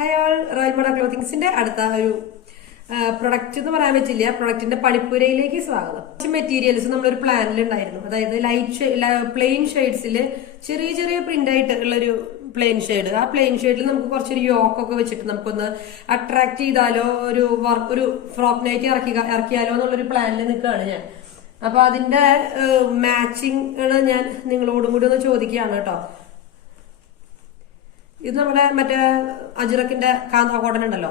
Hi all, royal മോഡ ക്ലോത്തിങ്സിന്റെ അടുത്ത ഒരു product എന്ന് പറയാൻ പറ്റില്ല, പ്രൊഡക്റ്റിന്റെ പണിപ്പുരയിലേക്ക് സ്വാഗതം. കുറച്ച് മെറ്റീരിയൽസ് നമ്മളൊരു പ്ലാനിൽ ഉണ്ടായിരുന്നു. അതായത് പ്ലെയിൻ ഷെയ്ഡ്സിൽ ചെറിയ ചെറിയ പ്രിന്റ് ആയിട്ട് ഉള്ളൊരു പ്ലെയിൻ ഷെയ്ഡ്. ആ പ്ലെയിൻ ഷെയ്ഡിൽ നമുക്ക് കുറച്ചൊരു യോക്കൊക്കെ വെച്ചിട്ട് നമുക്കൊന്ന് അട്രാക്ട് ചെയ്താലോ, ഒരു ഫ്രോക്ക് നൈറ്റ് ഇറക്കിയാലോ എന്നുള്ളൊരു പ്ലാനിൽ നിൽക്കുകയാണ് ഞാൻ. അപ്പൊ അതിന്റെ മാച്ചിങ് ഞാൻ നിങ്ങളോടും കൂടി ഒന്ന് ചോദിക്കുകയാണ് കേട്ടോ. ഇത് നമ്മുടെ മറ്റേ അജ്രക്കിന്റെ കാന്താ കോട്ടൺ ഉണ്ടല്ലോ,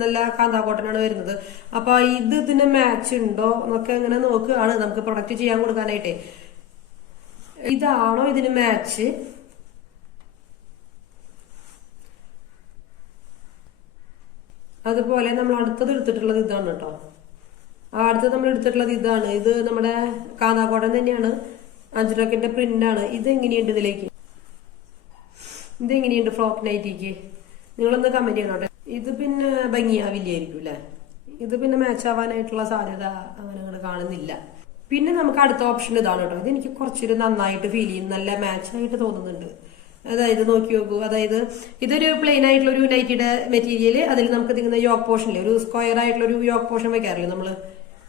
നല്ല കാന്താ കോട്ടൺ ആണ് വരുന്നത്. അപ്പൊ ഇതിന് മാച്ച് ഉണ്ടോ എന്നൊക്കെ ഇങ്ങനെ നോക്കുകയാണ് നമുക്ക് പ്രൊഡക്റ്റ് ചെയ്യാൻ കൊടുക്കാനായിട്ടേ. ഇതാണോ ഇതിന് മാച്ച്? അതുപോലെ നമ്മൾ അടുത്തത് എടുത്തിട്ടുള്ളത് ഇതാണ് കേട്ടോ. അടുത്തത് നമ്മൾ എടുത്തിട്ടുള്ളത് ഇതാണ്. ഇത് നമ്മുടെ കാന്താ കോട്ടൺ തന്നെയാണ്, അജ്രക്കിന്റെ പ്രിന്റ് ആണ്. ഇത് എങ്ങനെയുണ്ട് ഇതിലേക്ക്? ഇതെങ്ങനെയുണ്ട് ഫ്രോക്ക് നൈറ്റിക്ക്? നിങ്ങളൊന്ന് കമന്റ് ചെയ്യണോട്ടെ. ഇത് പിന്നെ ഭംഗിയാവില്ലായിരിക്കും അല്ലെ? ഇത് പിന്നെ മാച്ച് ആവാനായിട്ടുള്ള സാധ്യത അങ്ങനെ അങ്ങോട്ട് കാണുന്നില്ല. പിന്നെ നമുക്ക് അടുത്ത ഓപ്ഷൻ ഇതാണ് കേട്ടോ. ഇത് എനിക്ക് കുറച്ചൊരു നന്നായിട്ട് ഫീൽ ചെയ്യും, നല്ല മാച്ച് ആയിട്ട് തോന്നുന്നുണ്ട്. അതായത് നോക്കി നോക്കൂ, അതായത് ഇതൊരു പ്ലെയിൻ ആയിട്ടുള്ള ഒരു നൈറ്റിയുടെ മെറ്റീരിയൽ, അതിൽ നമുക്ക് ഇതിങ്ങനെ യോക്ക് പോർഷനില്ലേ, ഒരു സ്ക്വയർ ആയിട്ടുള്ള ഒരു യോക്ക് പോർഷൻ വെക്കാറില്ലേ നമ്മള്,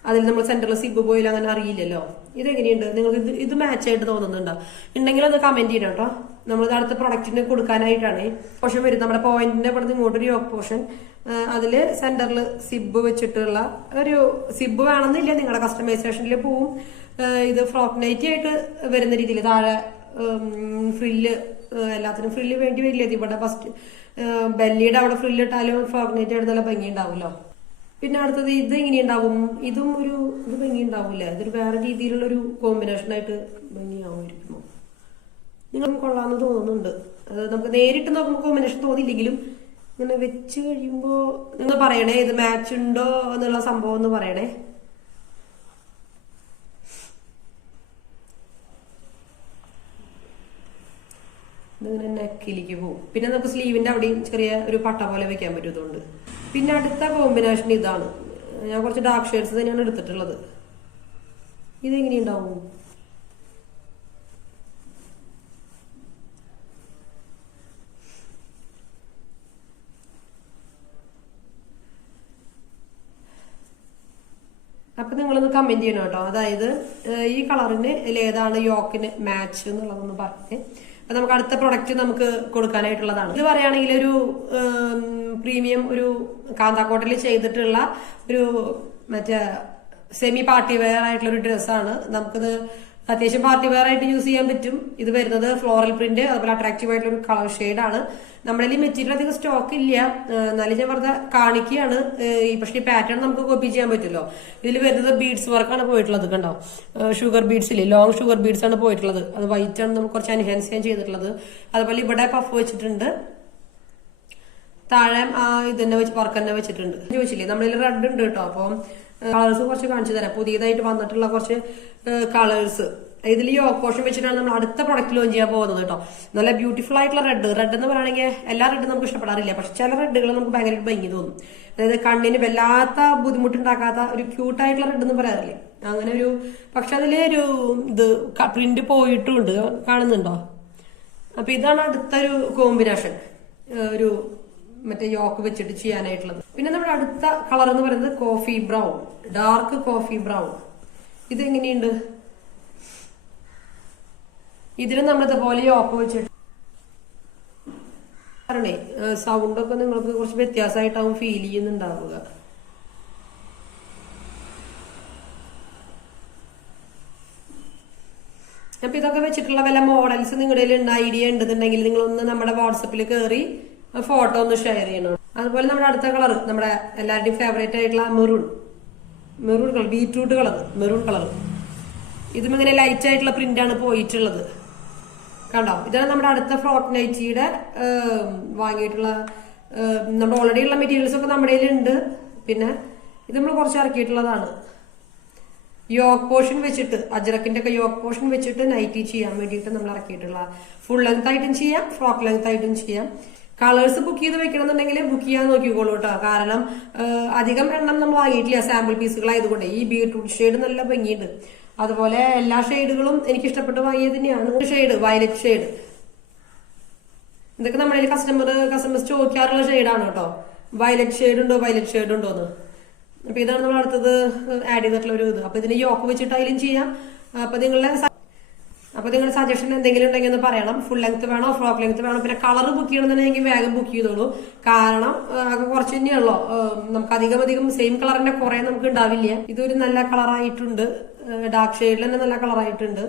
അതിൽ നമ്മൾ സെന്ററിൽ സിബ് പോയിൽ അങ്ങനെ അറിയില്ലല്ലോ. ഇതെങ്ങനെയുണ്ട്? നിങ്ങൾക്ക് ഇത് മാച്ച് ആയിട്ട് തോന്നുന്നുണ്ടോ? ഉണ്ടെങ്കിൽ അത് കമന്റ് ചെയ്യണം കേട്ടോ. നമ്മളിത് അടുത്ത പ്രൊഡക്റ്റിന് കൊടുക്കാനായിട്ടാണ്. പോർഷൻ വരും നമ്മുടെ പോയിന്റിന്റെ പുറത്ത് ഇങ്ങോട്ടൊരു യോക്ക് പോർഷൻ, അതില് സെന്ററിൽ സിബ് വെച്ചിട്ടുള്ള ഒരു സിബ് വേണമെന്നില്ല, നിങ്ങളുടെ കസ്റ്റമൈസേഷനിൽ പോവും. ഇത് ഫ്രോക്ക് നൈറ്റി ആയിട്ട് വരുന്ന രീതിയിൽ താഴെ ഫ്രില്ല്, എല്ലാത്തിനും ഫ്രില്ല് വേണ്ടി വരില്ല. ഇവിടെ ഫസ്റ്റ് ബെല്ലിയുടെ അവിടെ ഫ്രില്ല് ഇട്ടാലും ഫ്രോക്ക് നൈറ്റി ആയിട്ട് നല്ല ഭംഗി ഉണ്ടാവുമല്ലോ. പിന്നെ അടുത്തത് ഇത് ഇങ്ങനെ ഉണ്ടാവും. ഇത് ഭംഗി ഉണ്ടാവില്ല. ഇതൊരു വേറെ രീതിയിലുള്ള ഒരു കോമ്പിനേഷൻ ആയിട്ട് ഭംഗിയാവുമായിരിക്കുമോ? നിങ്ങൾ കൊള്ളാന്ന് തോന്നുന്നുണ്ട്. അത് നമുക്ക് നേരിട്ട് നോക്കുമ്പോൾ കോമ്പിനേഷൻ തോന്നില്ലെങ്കിലും ഇങ്ങനെ വെച്ച് കഴിയുമ്പോ നിങ്ങൾ പറയണേ, ഇത് മാച്ച് ഉണ്ടോ എന്നുള്ള സംഭവം ഒന്ന് പറയണേ. ഇതിങ്ങനെ നെക്കിലേക്ക് പോകും. പിന്നെ നമുക്ക് സ്ലീവിന്റെ അവിടെയും ചെറിയ ഒരു പട്ട പോലെ വെക്കാൻ പറ്റും ഇതുകൊണ്ട്. പിന്നെ അടുത്ത കോമ്പിനേഷൻ ഇതാണ്. ഞാൻ കുറച്ച് ഡാർക്ക് ഷെയ്ഡ്സ് തന്നെയാണ് എടുത്തിട്ടുള്ളത്. ഇതെങ്ങനെയുണ്ടാവും? അപ്പൊ നിങ്ങളൊന്ന് കമന്റ് ചെയ്യണം കേട്ടോ. അതായത് ഈ കളറിന് ഏതാണ് യോക്കിന് മാച്ച് എന്നുള്ളതൊന്ന് പറഞ്ഞ്. അപ്പൊ നമുക്ക് അടുത്ത പ്രൊഡക്റ്റ് നമുക്ക് കൊടുക്കാനായിട്ടുള്ളതാണ്. ഇത് പറയുകയാണെങ്കിൽ ഒരു പ്രീമിയം ഒരു കാന്താക്കോട്ടയിൽ ചെയ്തിട്ടുള്ള ഒരു മറ്റേ സെമി പാർട്ടി വെയർ ആയിട്ടുള്ള ഒരു ഡ്രസ്സാണ്. നമുക്കിത് അത്യാവശ്യം പാർട്ടി വെയർ ആയിട്ട് യൂസ് ചെയ്യാൻ പറ്റും. ഇത് വരുന്നത് ഫ്ലോറൽ പ്രിന്റ്, അതുപോലെ അട്രാക്റ്റീവ് ആയിട്ടുള്ള ഒരു കളർ ഷെയ്ഡാണ്. നമ്മുടെ ഈ മെറ്റീരിയൽ അധികം സ്റ്റോക്ക് ഇല്ല, എന്നാലും ഞാൻ വെറുതെ കാണിക്കുകയാണ്. പക്ഷേ ഈ പാറ്റേൺ നമുക്ക് കോപ്പി ചെയ്യാൻ പറ്റുമല്ലോ. ഇതിൽ വരുന്നത് ബീഡ്സ് വർക്കാണ് പോയിട്ടുള്ളത്, കണ്ടോ? ഷുഗർ ബീഡ്സ് ഇല്ലേ, ലോങ് ഷുഗർ ബീഡ്സ് ആണ് പോയിട്ടുള്ളത്. അത് വൈറ്റ് ആണ് നമുക്ക് കുറച്ച് എൻഹാൻസ് ചെയ്യാൻ ചെയ്തിട്ടുള്ളത്. അതുപോലെ ഇവിടെ പഫ് വെച്ചിട്ടുണ്ട്, താഴെ ഇതന്നെ വെച്ച് വർക്ക് തന്നെ വെച്ചിട്ടുണ്ട്. ചോദിച്ചില്ലേ, നമ്മളിൽ റെഡ് ഉണ്ട് കേട്ടോ. അപ്പം കളേഴ്സ് കുറച്ച് കാണിച്ചു തരാം. പുതിയതായിട്ട് വന്നിട്ടുള്ള കുറച്ച് കളേഴ്സ്. ഇതിൽ യോക്ക് പോർഷൻ വെച്ചിട്ടാണ് നമ്മൾ അടുത്ത പ്രൊഡക്റ്റ് ലോഞ്ച് ചെയ്യാൻ പോകുന്നത് കേട്ടോ. നല്ല ബ്യൂട്ടിഫുൾ ആയിട്ടുള്ള റെഡ് എന്ന് പറയുകയാണെങ്കിൽ എല്ലാ റെഡും നമുക്ക് ഇഷ്ടപ്പെടാറില്ല, പക്ഷെ ചില റെഡുകൾ നമുക്ക് ഭയങ്കര ഭംഗി തോന്നും. അതായത് കണ്ണിന് വല്ലാത്ത ബുദ്ധിമുട്ടുണ്ടാക്കാത്ത ഒരു ക്യൂട്ടായിട്ടുള്ള റെഡ് എന്ന് പറയാറില്ലേ, അങ്ങനെ ഒരു. പക്ഷെ അതില് ഒരു പ്രിന്റ് പോയിട്ടുമുണ്ട്, കാണുന്നുണ്ടോ? അപ്പൊ ഇതാണ് അടുത്തൊരു കോമ്പിനേഷൻ, ഒരു മറ്റേ യോക്ക് വെച്ചിട്ട് ചെയ്യാനായിട്ടുള്ളത്. പിന്നെ നമ്മുടെ അടുത്ത കളർ എന്ന് പറയുന്നത് coffee brown, dark coffee brown. ഇത് എങ്ങനെയുണ്ട്? ഇതിന് നമ്മൾ ഇതുപോലെ യോക്ക് വെച്ചിട്ട് കാരണേ സൗണ്ടൊക്കെ നിങ്ങൾക്ക് കുറച്ച് വ്യത്യാസമായിട്ടാവും ഫീൽ ചെയ്യുന്നുണ്ടാവുക. അപ്പൊ ഇതൊക്കെ വെച്ചിട്ടുള്ള വല്ല മോഡൽസ് നിങ്ങളുടെ ഐഡിയ ഉണ്ടെന്നുണ്ടെങ്കിൽ നിങ്ങളൊന്ന് നമ്മുടെ വാട്സപ്പിൽ കയറി ഫോട്ടോ ഒന്ന് ഷെയർ ചെയ്യണം. അതുപോലെ നമ്മുടെ അടുത്ത കളർ, നമ്മുടെ എല്ലാവരുടെയും ഫേവറേറ്റ് ആയിട്ടുള്ള maroon colour, beetroot colour, maroon colour. ഇതും ഇങ്ങനെ ലൈറ്റ് ആയിട്ടുള്ള പ്രിന്റ് ആണ് പോയിട്ടുള്ളത്, കണ്ടോ? ഇതാണ് നമ്മുടെ അടുത്ത ഫ്രോക്ക് നൈറ്റിയുടെ വാങ്ങിയിട്ടുള്ള. നമ്മുടെ ഓൾറെഡി ഉള്ള മെറ്റീരിയൽസ് ഒക്കെ നമ്മുടെ കയ്യിലുണ്ട്. പിന്നെ ഇത് നമ്മൾ കുറച്ച് ഇറക്കിയിട്ടുള്ളതാണ്. യോക്ക് പോർഷൻ വെച്ചിട്ട്, അജ്രക്കിന്റെ ഒക്കെ യോക്ക് പോർഷൻ വെച്ചിട്ട് നൈറ്റി ചെയ്യാൻ വേണ്ടിയിട്ട് നമ്മൾ ഇറക്കിയിട്ടുള്ള. ഫുൾ ലെങ്ത് ആയിട്ടും ചെയ്യാം, ഫ്രോക്ക് ലെങ്ത് ആയിട്ടും ചെയ്യാം. കളേഴ്സ് ബുക്ക് ചെയ്ത് വെക്കണമെന്നുണ്ടെങ്കിൽ ബുക്ക് ചെയ്യാൻ നോക്കിക്കോളൂ കേട്ടോ. കാരണം അധികം എണ്ണം നമ്മൾ വാങ്ങിയിട്ടില്ല, സാമ്പിൾ പീസുകളായതുകൊണ്ട്. ഈ ബീട്രൂട്ട് ഷെയ്ഡ് നല്ല ഭംഗിയുണ്ട്. അതുപോലെ എല്ലാ ഷെയ്ഡുകളും എനിക്ക് ഇഷ്ടപ്പെട്ട് വാങ്ങിയത് തന്നെയാണ്. ഷെയ്ഡ് വയലറ്റ് ഷെയ്ഡ്, ഇതൊക്കെ നമ്മുടെ കസ്റ്റമേഴ്സ് ചോദിക്കാറുള്ള ഷെയ്ഡാണ് കേട്ടോ. വയലറ്റ് ഷെയ്ഡ് ഉണ്ടോന്ന്. അപ്പൊ ഇതാണ് നമ്മൾ അടുത്തത് ആഡ് ചെയ്തിട്ടുള്ള ഒരു ഇത്. അപ്പൊ ഇതിന് യോക്ക് വെച്ചിട്ടായാലും ചെയ്യാം. അപ്പൊ നിങ്ങളുടെ സജഷൻ എന്തെങ്കിലും ഉണ്ടെങ്കിൽ ഒന്ന് പറയണം. ഫുൾ ലെങ്ത് വേണോ, ഫ്രോക്ക് ലെങ്ത് വേണോ, പിന്നെ കളർ ബുക്ക് ചെയ്യണമെന്നുണ്ടെങ്കിൽ വേഗം ബുക്ക് ചെയ്തോളൂ. കാരണം കുറച്ച് തന്നെയുള്ളൂ, നമുക്ക് അധികം സെയിം കളറിന്റെ കുറെ നമുക്ക് ഉണ്ടാവില്ല. ഇതൊരു നല്ല കളറായിട്ടുണ്ട്, ഡാർക്ക് ഷെയ്ഡിൽ തന്നെ നല്ല കളറായിട്ടുണ്ട്.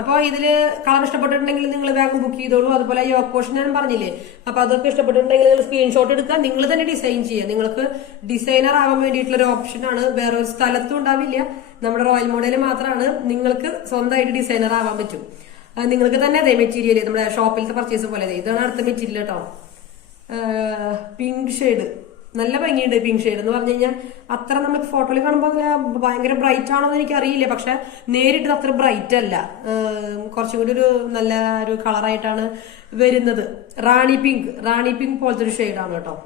അപ്പൊ ഇതില് കളർ ഇഷ്ടപ്പെട്ടിട്ടുണ്ടെങ്കിൽ നിങ്ങൾ വേഗം ബുക്ക് ചെയ്തോളൂ. അതുപോലെ യോക്ക് പോർഷൻ ഞാൻ പറഞ്ഞില്ലേ, അപ്പൊ അതൊക്കെ ഇഷ്ടപ്പെട്ടിട്ടുണ്ടെങ്കിൽ നിങ്ങൾ സ്ക്രീൻഷോട്ട് എടുക്കുക, നിങ്ങൾ തന്നെ ഡിസൈൻ ചെയ്യുക. നിങ്ങൾക്ക് ഡിസൈനർ ആവാൻ വേണ്ടിയിട്ടുള്ള ഒരു ഓപ്ഷൻ ആണ്, വേറെ ഒരു സ്ഥലത്തും ഉണ്ടാവില്ല. നമ്മുടെ റോയൽ മോഡൽ മാത്രമാണ് നിങ്ങൾക്ക് സ്വന്തമായിട്ട് ഡിസൈനർ ആവാൻ പറ്റും. നിങ്ങൾക്ക് തന്നെ അതേ മെറ്റീരിയൽ നമ്മുടെ ഷോപ്പിലത്തെ പർച്ചേസ് പോലെ ഇതാണ് അടുത്ത മെറ്റീരിയൽ കേട്ടോ. പിങ്ക് ഷെയ്ഡ് നല്ല ഭംഗിയുണ്ട്. പിങ്ക് ഷെയ്ഡ് എന്ന് പറഞ്ഞു കഴിഞ്ഞാൽ അത്ര നമുക്ക് ഫോട്ടോയിൽ കാണുമ്പോൾ ഭയങ്കര ബ്രൈറ്റ് ആണോ എന്ന് എനിക്ക് അറിയില്ല, പക്ഷെ നേരിട്ട് അത്ര ബ്രൈറ്റ് അല്ല, കുറച്ചും കൂടി ഒരു നല്ല ഒരു കളറായിട്ടാണ് വരുന്നത്. റാണി പിങ്ക് പോലത്തെ ഒരു ഷെയ്ഡാണ് കേട്ടോ.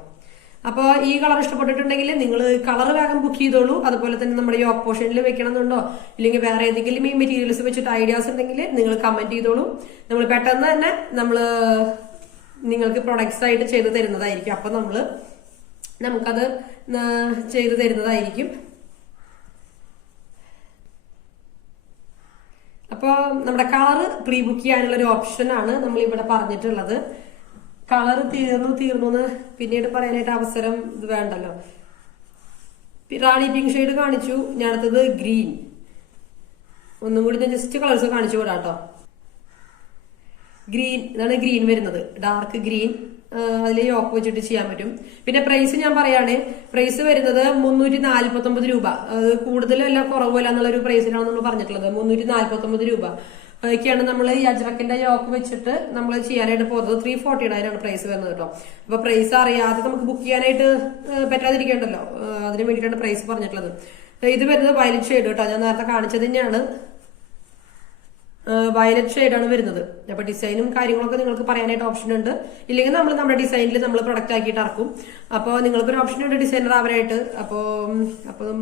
അപ്പോൾ ഈ കളർ ഇഷ്ടപ്പെട്ടിട്ടുണ്ടെങ്കിൽ നിങ്ങൾ കളർ വേഗം ബുക്ക് ചെയ്തോളൂ. അതുപോലെ തന്നെ നമ്മുടെ യോക്ക് പോർഷനിൽ വെക്കണമെന്നുണ്ടോ ഇല്ലെങ്കിൽ വേറെ ഏതെങ്കിലും ഈ മെറ്റീരിയൽസ് വെച്ചിട്ട് ഐഡിയാസ് ഉണ്ടെങ്കിൽ നിങ്ങൾ കമന്റ് ചെയ്തോളൂ. നമ്മൾ പെട്ടെന്ന് തന്നെ നിങ്ങൾക്ക് പ്രൊഡക്ട്സ് ആയിട്ട് ചെയ്ത് തരുന്നതായിരിക്കും. അപ്പൊ നമുക്കത് ചെയ്തു തരുന്നതായിരിക്കും. അപ്പോൾ നമ്മുടെ കളർ പ്രീ ബുക്ക് ചെയ്യാനുള്ള ഒരു ഓപ്ഷനാണ് നമ്മൾ ഇവിടെ പറഞ്ഞിട്ടുള്ളത്. കളർ തീർന്നു എന്ന് പിന്നീട് പറയാനായിട്ട് അവസരം ഇത് വേണ്ടല്ലോ. റാണി പിങ്ക് ഷെയ്ഡ് കാണിച്ചു, ഞാൻ അടുത്തത് ഗ്രീൻ. ഒന്നും കൂടി ഞാൻ ജസ്റ്റ് കളേഴ്സ് കാണിച്ചു വിടാം കേട്ടോ. ഗ്രീൻ, ഇതാണ് ഗ്രീൻ വരുന്നത്, ഡാർക്ക് ഗ്രീൻ. അതിൽ യോക്ക് വെച്ചിട്ട് ചെയ്യാൻ പറ്റും. പിന്നെ പ്രൈസ് ഞാൻ പറയാണ്, പ്രൈസ് വരുന്നത് 349 രൂപ. കൂടുതലല്ല കുറവല്ല എന്നുള്ളൊരു പ്രൈസിലാണ് നമ്മൾ പറഞ്ഞിട്ടുള്ളത്. 349 രൂപ ഒക്കെയാണ് നമ്മൾ ഈ അജ്രക്കിന്റെ യോക്ക് വെച്ചിട്ട് നമ്മൾ ചെയ്യാനായിട്ട് പോകുന്നത്. 349 പ്രൈസ് വരുന്നത് കേട്ടോ. അപ്പൊ പ്രൈസ് അറിയാതെ നമുക്ക് ബുക്ക് ചെയ്യാനായിട്ട് പറ്റാതിരിക്കണ്ടല്ലോ, അതിന് വേണ്ടിയിട്ടാണ് പ്രൈസ് പറഞ്ഞിട്ടുള്ളത്. ഇത് വരുന്നത് വയലറ്റ് ഷെയ്ഡ് കേട്ടോ, ഞാൻ നേരത്തെ കാണിച്ചത് തന്നെയാണ്. വയലറ്റ് ഷെയ്ഡാണ് വരുന്നത്. അപ്പൊ ഡിസൈനും കാര്യങ്ങളൊക്കെ നിങ്ങൾക്ക് പറയാനായിട്ട് ഓപ്ഷൻ ഉണ്ട്. ഇല്ലെങ്കിൽ നമ്മൾ നമ്മുടെ ഡിസൈനിൽ നമ്മൾ പ്രൊഡക്റ്റ് ആക്കിയിട്ട് ഇറക്കും. അപ്പോൾ നിങ്ങൾക്കൊരു ഓപ്ഷൻ ഉണ്ട് ഡിസൈനർ ആവാനായിട്ട്. അപ്പം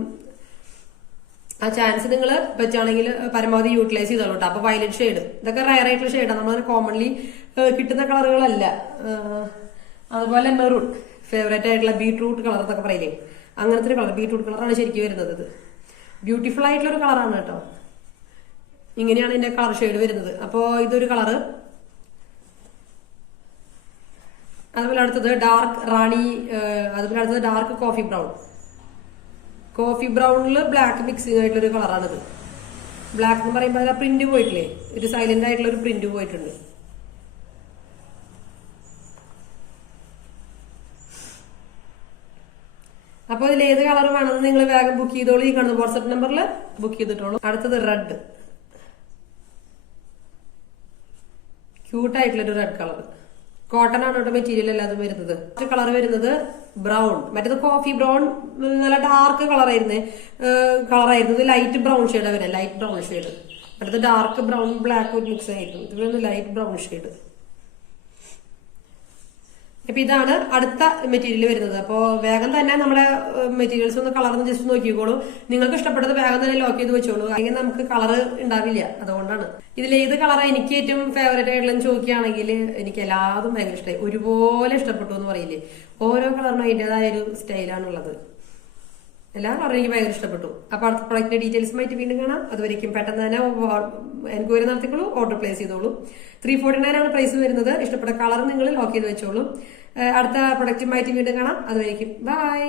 ആ ചാൻസ് നിങ്ങൾ പറ്റുകയാണെങ്കിൽ പരമാവധി യൂട്ടിലൈസ് ചെയ്തോളൂ കേട്ടോ. അപ്പൊ വയലറ്റ് ഷെയ്ഡ് ഇതൊക്കെ റയർ ആയിട്ടുള്ള ഷെയ്ഡാണ്, നമ്മൾ കോമൺലി കിട്ടുന്ന കളറുകളല്ല. അതുപോലെ മെറൂൺ, ഫേവറേറ്റ് ആയിട്ടുള്ള ബീട്രൂട്ട് കളർ എന്നൊക്കെ പറയില്ലേ, അങ്ങനത്തെ ഒരു കളർ ബീട്രൂട്ട് കളറാണ് ശരിക്കും വരുന്നത്. ഇത് ബ്യൂട്ടിഫുൾ ആയിട്ടുള്ള ഒരു കളറാണ് കേട്ടോ. ഇങ്ങനെയാണ് ഇതിന്റെ കളർ ഷെയ്ഡ് വരുന്നത്. അപ്പോ ഇതൊരു കളറ്. അതുപോലെ അടുത്തത് ഡാർക്ക് റാണി, അതുപോലെ അടുത്തത് ഡാർക്ക് കോഫി ബ്രൗണില് ബ്ലാക്ക് മിക്സിംഗ് ആയിട്ടുള്ള ഒരു കളറാണിത്. ബ്ലാക്ക് എന്ന് പറയുമ്പോൾ അതിൽ പ്രിന്റ് പോയിട്ടില്ലേ, ഒരു സൈലന്റ് ആയിട്ടുള്ള ഒരു പ്രിന്റ് പോയിട്ടുണ്ട്. അപ്പോൾ ഇതിൽ ഏത് കളർ വേണമെന്ന് നിങ്ങൾ വേഗം ബുക്ക് ചെയ്തോളൂ. ഈ കാണുന്ന വാട്സ്ആപ്പ് നമ്പറിൽ ബുക്ക് ചെയ്തിട്ടോളൂ. അടുത്തത് റെഡ്, ക്യൂട്ടായിട്ടുള്ളൊരു റെഡ് കളർ. കോട്ടൺ ആണ് കേട്ടോ മെറ്റീരിയൽ അല്ലാതെ വരുന്നത്. കളർ വരുന്നത് ബ്രൗൺ, മറ്റേത് കോഫി ബ്രൗൺ നല്ല ഡാർക്ക് കളറായിരുന്നു. ഇത് ലൈറ്റ് ബ്രൗൺ ഷെയ്ഡ് വരെ, ലൈറ്റ് ബ്രൗൺ ഷെയ്ഡ്. അടുത്ത് ഡാർക്ക് ബ്രൗൺ ബ്ലാക്ക് മിക്സ് ആയിരുന്നു. ഇത് വരുന്നത് ലൈറ്റ് ബ്രൗൺ ഷെയ്ഡ്. അപ്പൊ ഇതാണ് അടുത്ത മെറ്റീരിയൽ വരുന്നത്. അപ്പോ വേഗം തന്നെ നമ്മുടെ മെറ്റീരിയൽസ് ഒന്ന് കളർന്ന് ജസ്റ്റ് നോക്കിക്കോളൂ. നിങ്ങൾക്ക് ഇഷ്ടപ്പെട്ടത് വേഗം തന്നെ ലോക്ക് ചെയ്ത് വെച്ചോളൂ. അല്ലെങ്കിൽ നമുക്ക് കളർ ഉണ്ടാവില്ല, അതുകൊണ്ടാണ്. ഇതിൽ ഏത് കളറാണ് എനിക്ക് ഏറ്റവും ഫേവറേറ്റ് ആയിട്ടുള്ള ചോദിക്കുകയാണെങ്കിൽ എനിക്ക് എല്ലാതും ഭയങ്കര ഇഷ്ടമായി, ഒരുപോലെ ഇഷ്ടപ്പെട്ടു എന്ന് പറയില്ലേ. ഓരോ കളറിനും അതിൻ്റെതായ ഒരു സ്റ്റൈലാണുള്ളത്. എല്ലാ കളറും എനിക്ക് ഭയങ്കര ഇഷ്ടപ്പെട്ടു. അപ്പൊ അടുത്ത പ്രൊഡക്റ്റിന്റെ ഡീറ്റെയിൽസുമായിട്ട് വീണ്ടും കാണാം. അതുവരെയും പെട്ടെന്ന് തന്നെ എൻക്വയറി നടത്തിക്കോളൂ, ഓർഡർ പ്ലേസ് ചെയ്തോളൂ. 349 ആണ് പ്രൈസ് വരുന്നത്. ഇഷ്ടപ്പെട്ട കളർ നിങ്ങൾ ലോക്ക് ചെയ്ത് വെച്ചോളൂ. അടുത്ത പ്രൊഡക്റ്റുമായിട്ട് വീണ്ടും കാണാം. അതുവരെയും ബൈ.